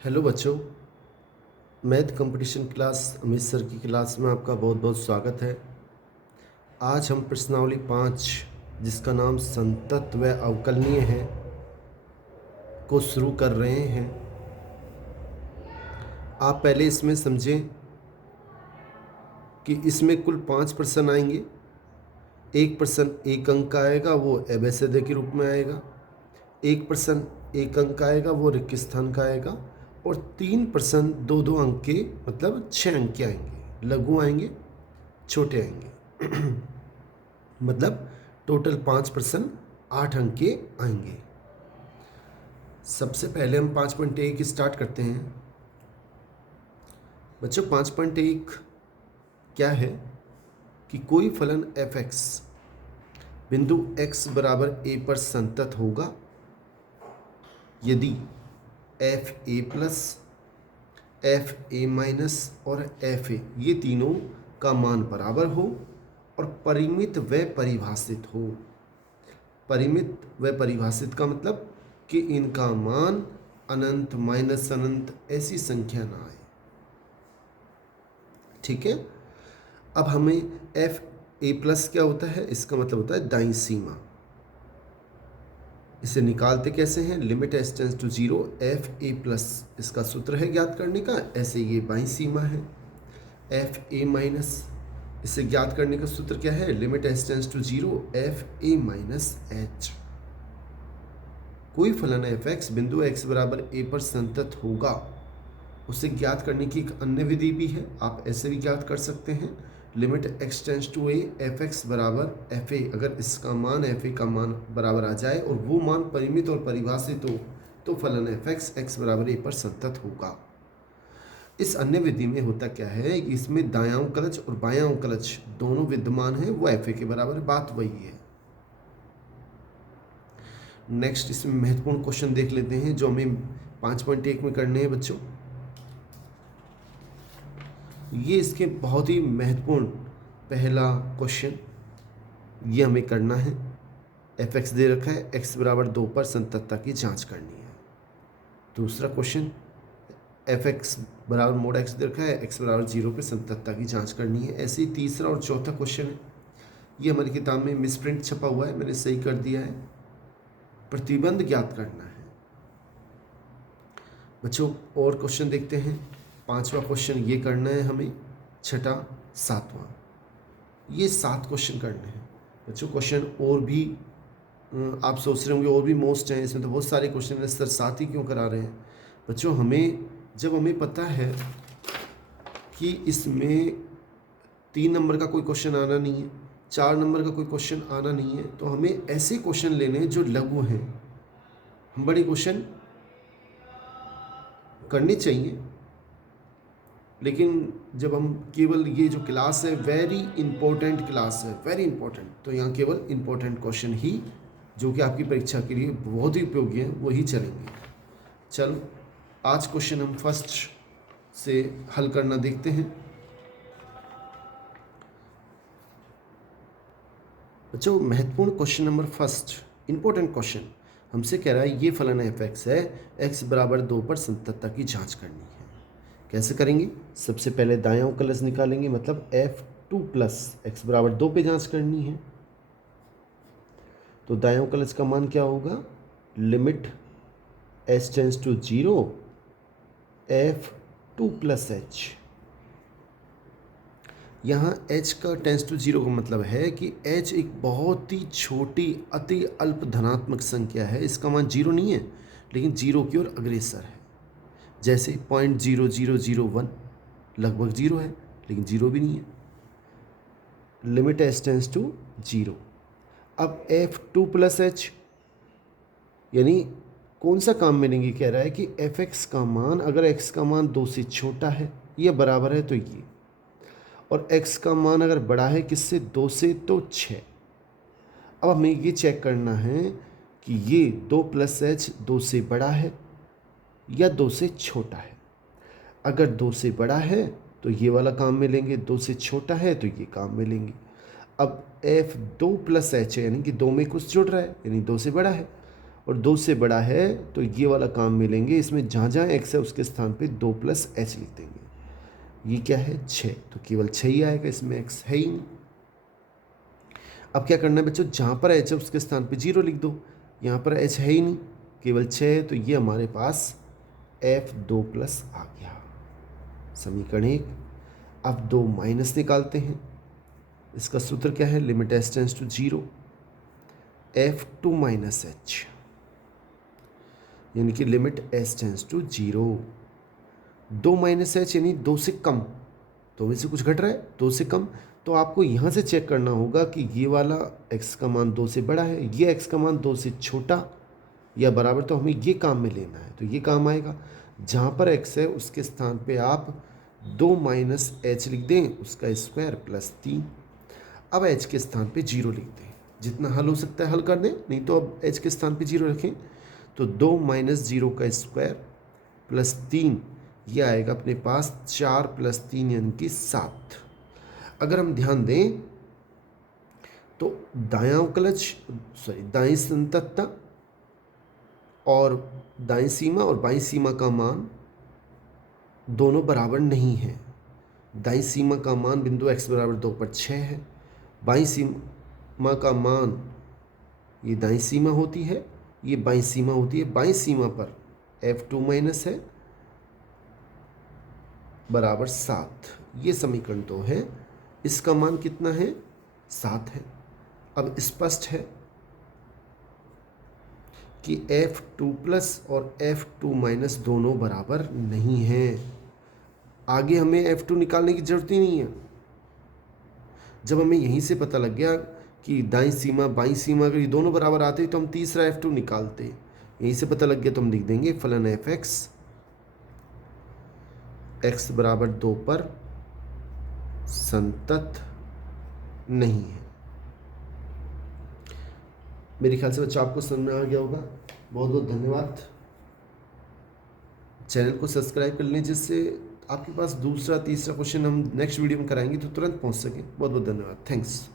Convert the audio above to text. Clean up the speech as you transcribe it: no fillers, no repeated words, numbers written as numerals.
Hello बच्चों, math competition class Amit sir की class में आपका बहुत बहुत स्वागत है। आज हम प्रश्नावली 5 जिसका नाम संतत व अवकलनीय है को शुरू कर रहे हैं। आप पहले इसमें समझें कि इसमें कुल 5 प्रश्न आएंगे। एक प्रश्न एक अंक का आएगा, वो एबेसिडे के रूप में आएगा। एक प्रश्न एक अंक का आएगा, वो रिक्त स्थान का आएगा। और 3 प्रश्न 2-2 अंक के मतलब 6 अंक के आएंगे। लघु आएंगे, छोटे आएंगे। मतलब टोटल 5 प्रश्न 8 अंक के आएंगे। सबसे पहले हम 5.1 स्टार्ट करते हैं। बच्चों 5.1 क्या है कि कोई फलन f(x) बिंदु x बराबर a पर संतत होगा यदि fa प्लस fa माइनस और fa ये तीनों का मान बराबर हो और परिमित व परिभाषित हो। परिमित व परिभाषित का मतलब कि इनका मान अनंत माइनस अनंत ऐसी संख्या ना आए। ठीक है। अब हमें एफ ए प्लस क्या होता है, इसका मतलब होता है दाईं सीमा। इसे निकालते कैसे हैं, limit s tends to 0 f a plus, इसका सूत्र है ज्ञात करने का। ऐसे ये बाईं सीमा है। एफ ए माइनस, इसे ज्ञात करने का सूत्र क्या है, limit s tends to 0 f a minus h. कोई फलन f(x) बिंदु x बराबर a पर संतत होगा, उसे ज्ञात करने की एक अन्य विधि भी है। आप ऐसे भी ज्ञात कर सकते हैं, limit x tends to a f(x) बराबर fa। अगर इसका मान fa का मान बराबर आ जाए और वो मान परिमित और परिभाषित हो तो फलन f(x) x बराबर a पर संतत होगा। इस अन्य विधि में होता क्या है, इसमें दायां अवकलज और बायां अवकलज दोनों विद्यमान है, वो fa के बराबर है। बात वही है। नेक्स्ट इसमें महत्वपूर्ण क्वेश्चन देख लेते हैं जो हमें 5.1 में करने हैं बच्चों। ये इसके बहुत ही महत्वपूर्ण पहला क्वेश्चन ये हमें करना है। f(x) दे रखा है, x बराबर 2 पर संततता की जांच करनी है। दूसरा क्वेश्चन f(x) बराबर मोड x दे रखा है, x बराबर 0 पर संततता की जांच करनी है। ऐसे ही तीसरा और चौथा क्वेश्चन है, ये हमारी किताब में मिसप्रिंट छपा हुआ है, मैंने सही कर दिया है। प्रतिबंध ज्ञात करना है बच्चों। और क्वेश्चन देखते हैं। 5वां क्वेश्चन ये करना है हमें, छठा 7वां, ये 7 क्वेश्चन करने हैं बच्चों। क्वेश्चन और भी आप सोच रहे होंगे और भी मोस्ट हैं, इसमें तो बहुत सारे क्वेश्चन हैं, सर 7 ही क्यों करा रहे हैं बच्चों। जब हमें पता है कि इसमें 3 नंबर का कोई क्वेश्चन आना नहीं है, 4 नंबर का कोई क्वेश्चन आना नहीं है, तो हमें ऐसे क्वेश्चन लेने हैं जो लघु हैं। हम बड़े क्वेश्चन करने चाहिए, लेकिन जब हम केवल ये जो क्लास है वेरी इंपॉर्टेंट क्लास है, वेरी इंपॉर्टेंट, तो यहाँ केवल इंपॉर्टेंट क्वेश्चन ही जो कि आपकी परीक्षा के लिए बहुत ही उपयोगी है वही चलेंगे। चलो आज क्वेश्चन हम फर्स्ट से हल करना देखते हैं बच्चों। महत्वपूर्ण question number first, important question हमसे कह रहा है ये फलन f(x) है, x बराबर 2 पर संततता की जांच करनी है। कैसे करेंगे, सबसे पहले दायां अवकलज निकालेंगे, मतलब f2 प्लस x बराबर 2 पे जांच करनी है। तो दायां अवकलज का मान क्या होगा, limit s tends to 0 f2 plus h। यहाँ h का टेंस टू 0 का मतलब है कि h एक बहुत ही छोटी अति अल्प धनात्मक संख्या है। इसका मान 0 नहीं है, लेकिन 0 की ओर अग्रसर है। जैसे 0.0001 लगभग 0 है, लेकिन 0 भी नहीं है। Limit h tends to 0। अब f2 प्लस h यानी कौन सा काम मिलेंगे, कह रहा है कि f(x) का मान अगर x का मान 2 से छोटा है या बराबर है तो ये, और x का मान अगर बड़ा है किससे, 2 से, तो 6। अब हमें ये चेक करना है कि ये 2 प्लस h 2 से बड़ा है या 2 से छोटा है। अगर 2 से बड़ा है तो ये वाला काम में लेंगे, 2 से छोटा है तो ये काम में लेंगे। अब f 2 प्लस h है, यानी कि 2 में कुछ जुड़ रहा है, यानी 2 से बड़ा है, और 2 से बड़ा है तो ये वाला काम मिलेंगे, इसमें जहाँ जहाँ x है उसके स्थान पे 2 + h लिख देंगे। ये क्या है 6, तो केवल 6 ही आएगा, इसमें x है ही नहीं। अब क्या करना है बच्चों, जहाँ पर h है उसके स्थान पे 0 लिख दो। यहाँ पर h है ही नहीं, केवल 6 है, तो ये हमारे पास f2+ आ गया, समीकरण 1। अब 2 माइनस निकालते हैं, इसका सूत्र क्या है, limit h tends to 0 f2 - h, यानी कि limit h tends to 0। 2 - h यानी 2 से कम, 2 में से कुछ घट रहा है, 2 से कम, तो आपको यहाँ से चेक करना होगा कि ये वाला x का मान 2 से बड़ा है, ये x का मान 2 से छोटा या बराबर, तो हमें ये काम में लेना है, तो ये काम आएगा। जहाँ पर x है उसके स्थान पे आप 2 - h लिख दें, उसका स्क्वायर प्लस 3। अब h के स्थान पे 0 लिख दें, जितना हल हो सकता है हल कर दें, नहीं तो अब h के स्थान पे 0 रखें, तो 2 - 0 का स्क्वायर प्लस 3, ये आएगा अपने पास 4 + 3 यानी कि 7। अगर हम ध्यान दें तो दाएं संततता और दाएं सीमा और बाईं सीमा का मान दोनों बराबर नहीं है। दाईं सीमा का मान बिंदु x = 2 पर 6 है, बाईं सीमा का मान, ये दाईं सीमा होती है, ये बाईं सीमा होती है। बाईं सीमा पर f2- है बराबर 7, ये समीकरण 2 है, इसका मान कितना है, 7 है। अब स्पष्ट है कि f2+ और f2- दोनों बराबर नहीं हैं। आगे हमें f2 निकालने की ज़रूरत ही नहीं है। जब हमें यहीं से पता लग गया कि दाईं सीमा बाईं सीमा अगर ये दोनों बराबर आते तो हम तीसरा f2 निकालते, यहीं से पता लग गया, तो हम लिख देंगे फलन fx x = 2 पर संतत नहीं है। मेरे ख्याल से बच्चों आपको समझ में आ गया होगा। बहुत बहुत धन्यवाद। चैनल को सब्सक्राइब कर लें, जिससे आपके पास दूसरा तीसरा क्वेश्चन हम नेक्स्ट वीडियो में कराएंगे तो तुरंत पहुंच सकें। बहुत बहुत धन्यवाद। थैंक्स।